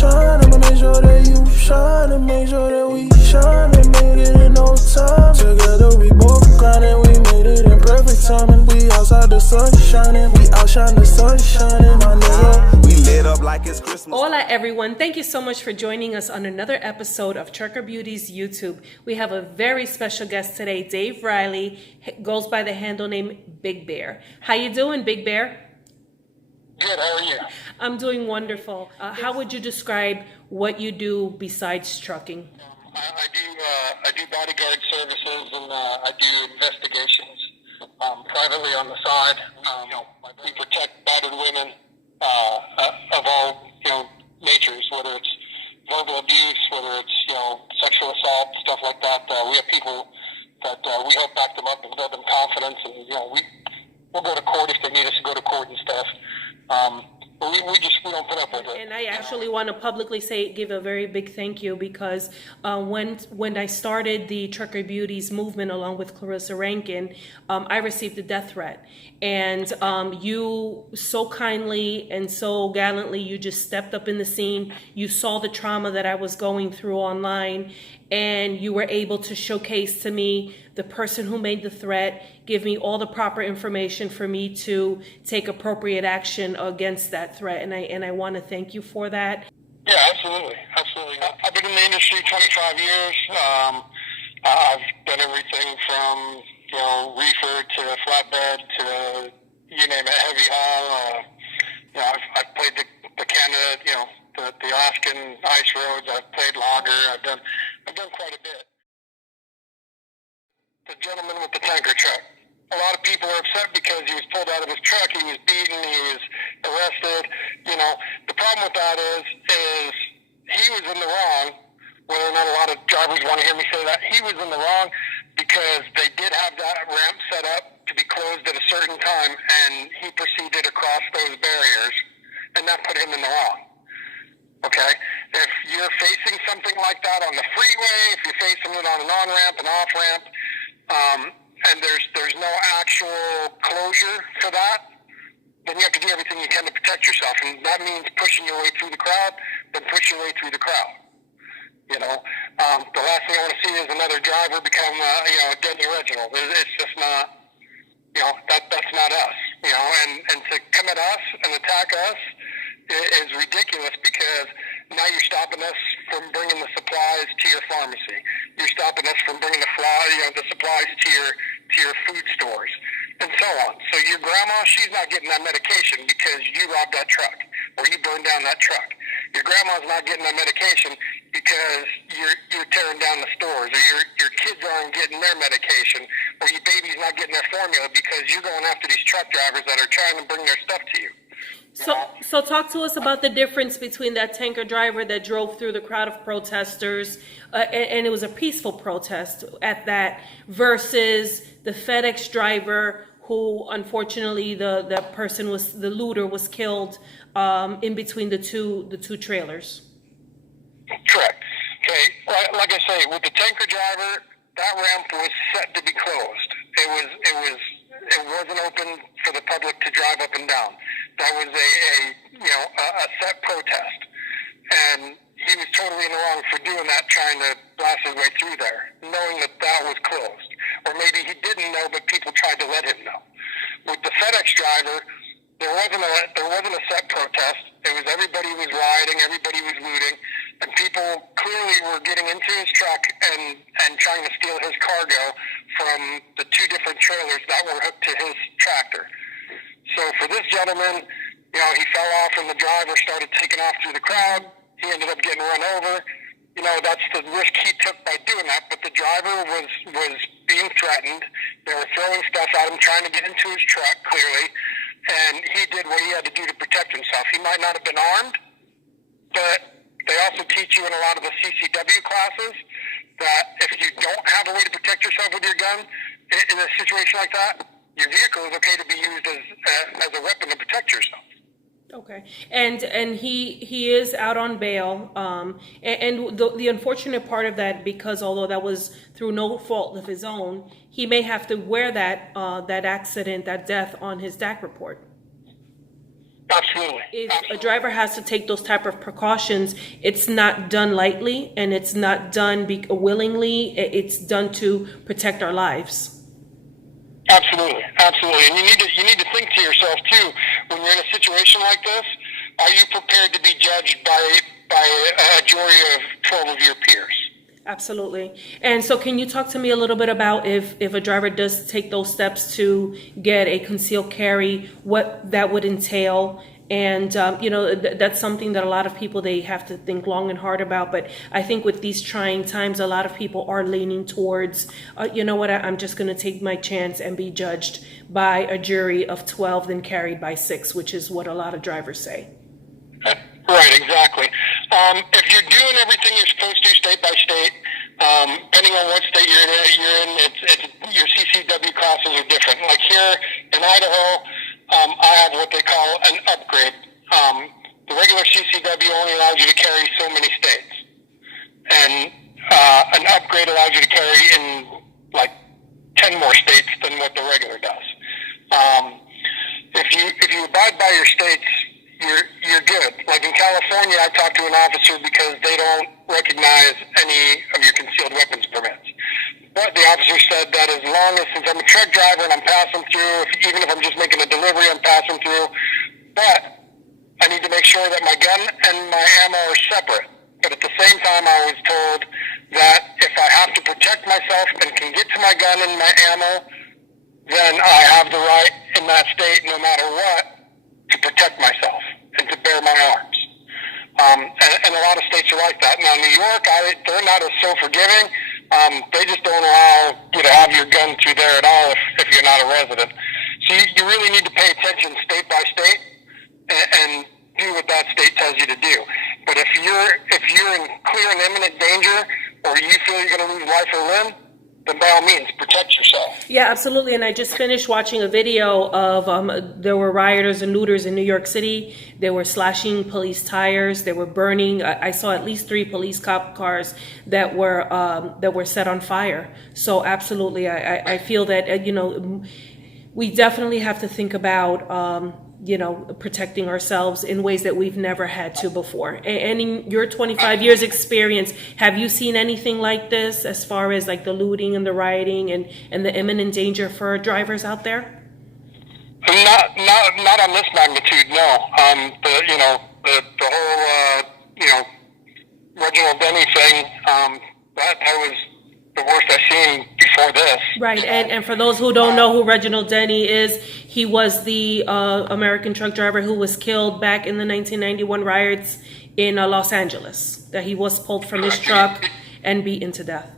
shine. I'ma make sure that you shine and make sure that we shine and made it in no time. Together we both grinding, we made it in perfect timing. We outside, the sun shining, we outshine the sun shining, my nigga. We lit up like it's Christmas. Hola everyone, thank you so much for joining us on another episode of Trucker Beauty's YouTube. We have a very special guest today, Dave Riley, goes by the handle name Big Bear. How you doing, Big Bear? Good, how are you? I'm doing wonderful. How would you describe what you do besides trucking? I do bodyguard services and I do investigations privately on the side. We protect battered women of all natures, whether it's verbal abuse, whether it's sexual assault, stuff like that. We have people that we help back them up and build them confidence, and we'll go to court if they need us to go to court and stuff. But we don't put up with it. And I actually want to publicly give a very big thank you, because when I started the Trucker Beauties movement along with Clarissa Rankin, I received a death threat. And you so kindly and so gallantly, you just stepped up in the scene. You saw the trauma that I was going through online, and you were able to showcase to me the person who made the threat, give me all the proper information for me to take appropriate action against that threat. And I want to thank you for that. Yeah, absolutely. I've been in the industry 25 years. I've done everything from, reefer to flatbed to, you name it, heavy haul. I've played the Canada, the Alaskan ice roads. I've played lager. I've done quite a bit. The gentleman with the tanker truck. A lot of people are upset because he was pulled out of his truck. He was beaten. He was arrested. The problem with that is he was in the wrong. Whether or not a lot of drivers want to hear me say that, he was in the wrong because they did have that ramp set up to be closed at a certain time, and he proceeded across those barriers, and that put him in the wrong. Okay? If you're facing something like that on the freeway, if you're facing it on an on-ramp, an off-ramp, and there's no actual closure for that, then you have to do everything you can to protect yourself. And that means pushing your way through the crowd, then push your way through the crowd. The last thing I want to see is another driver become, a Denny Reginald. It's just not, that's not us, and to come at us and attack us is ridiculous, because now you're stopping us from bringing the supplies to your pharmacy. You're stopping us from bringing the supplies to your food stores, and so on. So your grandma, she's not getting that medication because you robbed that truck or you burned down that truck. Your grandma's not getting that medication because you're tearing down the stores, or your kids aren't getting their medication, or your baby's not getting their formula because you're going after these truck drivers that are trying to bring their stuff to you. So talk to us about the difference between that tanker driver that drove through the crowd of protesters, and it was a peaceful protest at that, versus the FedEx driver who, unfortunately, the looter was killed in between the two trailers. Correct. Okay. Like I say, with the tanker driver, that ramp was set to be closed. It wasn't open for the public to drive up and down. That was a set protest, and he was totally in the wrong for doing that, trying to blast his way through there, knowing that was closed. Or maybe he didn't know, but people tried to let him know. With the FedEx driver, there wasn't a set protest. It was everybody was rioting, everybody was looting, and people clearly were getting into his truck and trying to steal his cargo from the two different trailers that were hooked to his tractor. So for this gentleman, he fell off and the driver started taking off through the crowd. He ended up getting run over. That's the risk he took by doing that. But the driver was being threatened. They were throwing stuff at him, trying to get into his truck, clearly. And he did what he had to do to protect himself. He might not have been armed, but they also teach you in a lot of the CCW classes that if you don't have a way to protect yourself with your gun in a situation like that, your vehicle is okay to be used as a weapon to protect yourself. Okay, and he is out on bail, and the unfortunate part of that, because although that was through no fault of his own, he may have to wear that accident, that death, on his DAC report. Absolutely. If Absolutely. a driver has to take those type of precautions, it's not done lightly, and it's not done willingly. It's done to protect our lives. Absolutely, absolutely. And you need to think to yourself too, when you're in a situation like this, are you prepared to be judged by a jury of 12 of your peers? Absolutely. And so can you talk to me a little bit about if a driver does take those steps to get a concealed carry, what that would entail? And, that's something that a lot of people, they have to think long and hard about. But I think with these trying times, a lot of people are leaning towards, I'm just going to take my chance and be judged by a jury of 12 then carried by 6, which is what a lot of drivers say. Right, exactly. If you're doing everything you're supposed to state by state, depending on what state you're in, your CCW classes are different. Like here in Idaho, I have what they call an upgrade. The regular CCW only allows you to carry so many states, and an upgrade allows you to carry in like 10 more states than what the regular does. If you abide by your states, you're good. Like in California, I talked to an officer because they don't recognize any of your concealed weapons permits. But the officer said that as long as, since I'm a truck driver and I'm passing through, even if I'm just making a delivery, I'm passing through. But I need to make sure that my gun and my ammo are separate. But at the same time, I was told that if I have to protect myself and can get to my gun and my ammo, then I have the right in that state, no matter what, to protect myself and to bear my arms. And a lot of states are like that. Now, New York, they're not as so forgiving. They just don't allow you to have your gun through there at all if you're not a resident. So you really need to pay attention state by state and do what that state tells you to do. But if you're in clear and imminent danger, or you feel you're going to lose life or limb, then by all means, protect yourself. Yeah, absolutely. And I just finished watching a video of there were rioters and looters in New York City. They were slashing police tires. They were burning. I saw at least 3 police cop cars that were set on fire. So absolutely, I feel that we definitely have to think about protecting ourselves in ways that we've never had to before. And in your 25 years experience, have you seen anything like this as far as like the looting and the rioting and the imminent danger for drivers out there? Not on this magnitude, no. The whole Reginald Denny thing, that was the worst I've seen before this. Right, and for those who don't know who Reginald Denny is, he was the American truck driver who was killed back in the 1991 riots in Los Angeles. That he was pulled from his truck and beaten to death.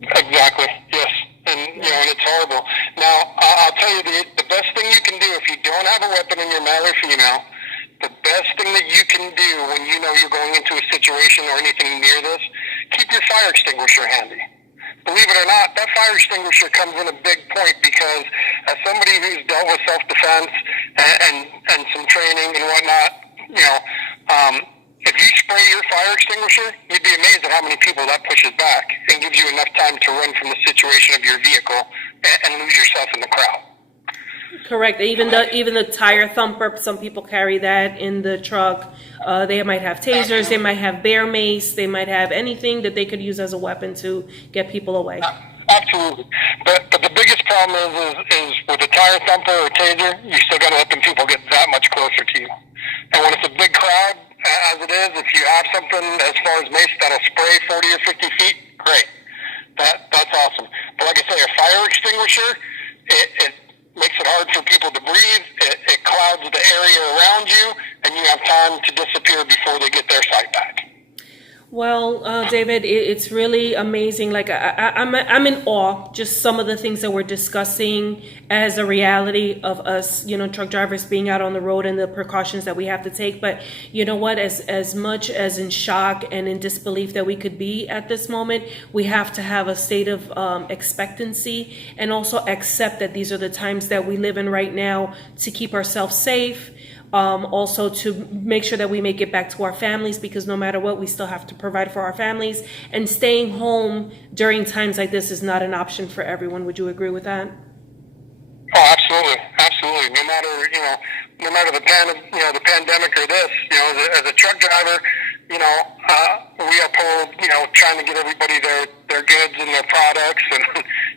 Exactly, yes. And it's horrible. Now, I'll tell you, the best thing you can do if you don't have a weapon and you're male or female, the best thing that you can do when you know you're going into a situation or anything near this, keep your fire extinguisher handy. Believe it or not, that fire extinguisher comes in a big point because as somebody who's dealt with self-defense and some training and whatnot, if you spray your fire extinguisher, you'd be amazed at how many people that pushes back and gives you enough time to run from the situation of your vehicle and lose yourself in the crowd. Correct. Even the tire thumper, some people carry that in the truck. They might have tasers, they might have bear mace, they might have anything that they could use as a weapon to get people away. Absolutely. But the biggest problem is with a tire thumper or taser, you still got to let them people get that much closer to you. And when it's a big crowd, as it is, if you have something as far as mace that'll spray 40 or 50 feet, great. That's awesome. But like I say, a fire extinguisher, it makes it hard for people to breathe. It clouds the area around you, and you have time to disappear before they get their sight back. Well, David, it's really amazing. Like I'm in awe. Just some of the things that we're discussing as a reality of us, truck drivers being out on the road and the precautions that we have to take. But you know what? As much as in shock and in disbelief that we could be at this moment, we have to have a state of expectancy and also accept that these are the times that we live in right now to keep ourselves safe. Also to make sure that we make it back to our families, because no matter what, we still have to provide for our families. And staying home during times like this is not an option for everyone. Would you agree with that? Oh, absolutely. Absolutely. No no matter the pandemic or this, as a truck driver, we uphold, trying to get everybody their goods and their products, and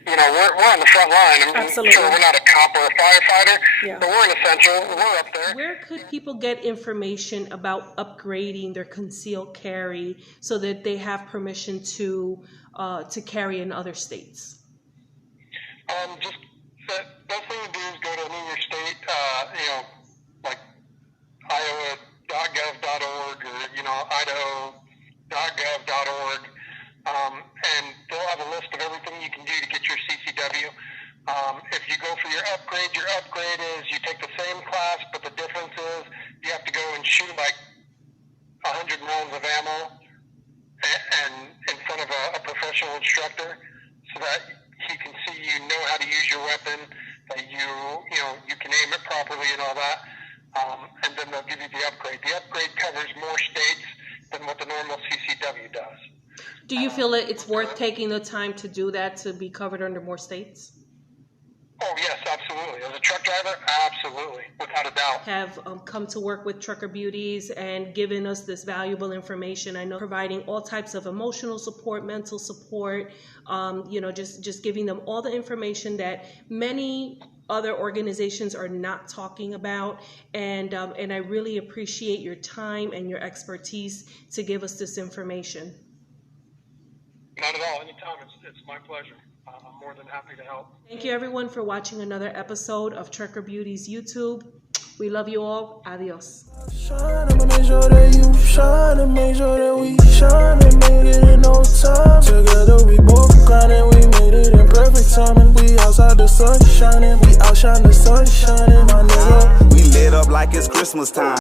we're on the front line. Absolutely. Sure, we're not a cop or a firefighter, Yeah. but we're an essential. We're up there. Where could people get information about upgrading their concealed carry so that they have permission to carry in other states? Just the best thing to do is go to any of your state, like Iowa.gov.org or Idaho.gov.org, and they'll have a list of everything you can do to get your CCW. If you go for your upgrade is you take the same class, but the difference is you have to go and shoot like 100 rounds of ammo and in front of a professional instructor, so that he can see you know how to use your weapon, that you can aim it properly and all that, and then they'll give you the upgrade. The upgrade covers more states than what the normal CCW does. Do you feel that it's worth taking the time to do that to be covered under more states? Oh, yes, absolutely. As a truck driver, absolutely, without a doubt. Have come to work with Trucker Beauties and given us this valuable information. I know providing all types of emotional support, mental support, just giving them all the information that many other organizations are not talking about. And I really appreciate your time and your expertise to give us this information. Not at all. Anytime. It's my pleasure. I'm more than happy to help. Thank you, everyone, for watching another episode of Trucker Beauties YouTube. We love you all. Adios. Shine, I'ma make sure that you shine, and make sure that we shine and made it in no time. Together we both grinding, we made it in perfect timing. We outside the sun shining, we outshine the sun shining, my nigga. We lit up like it's Christmas time.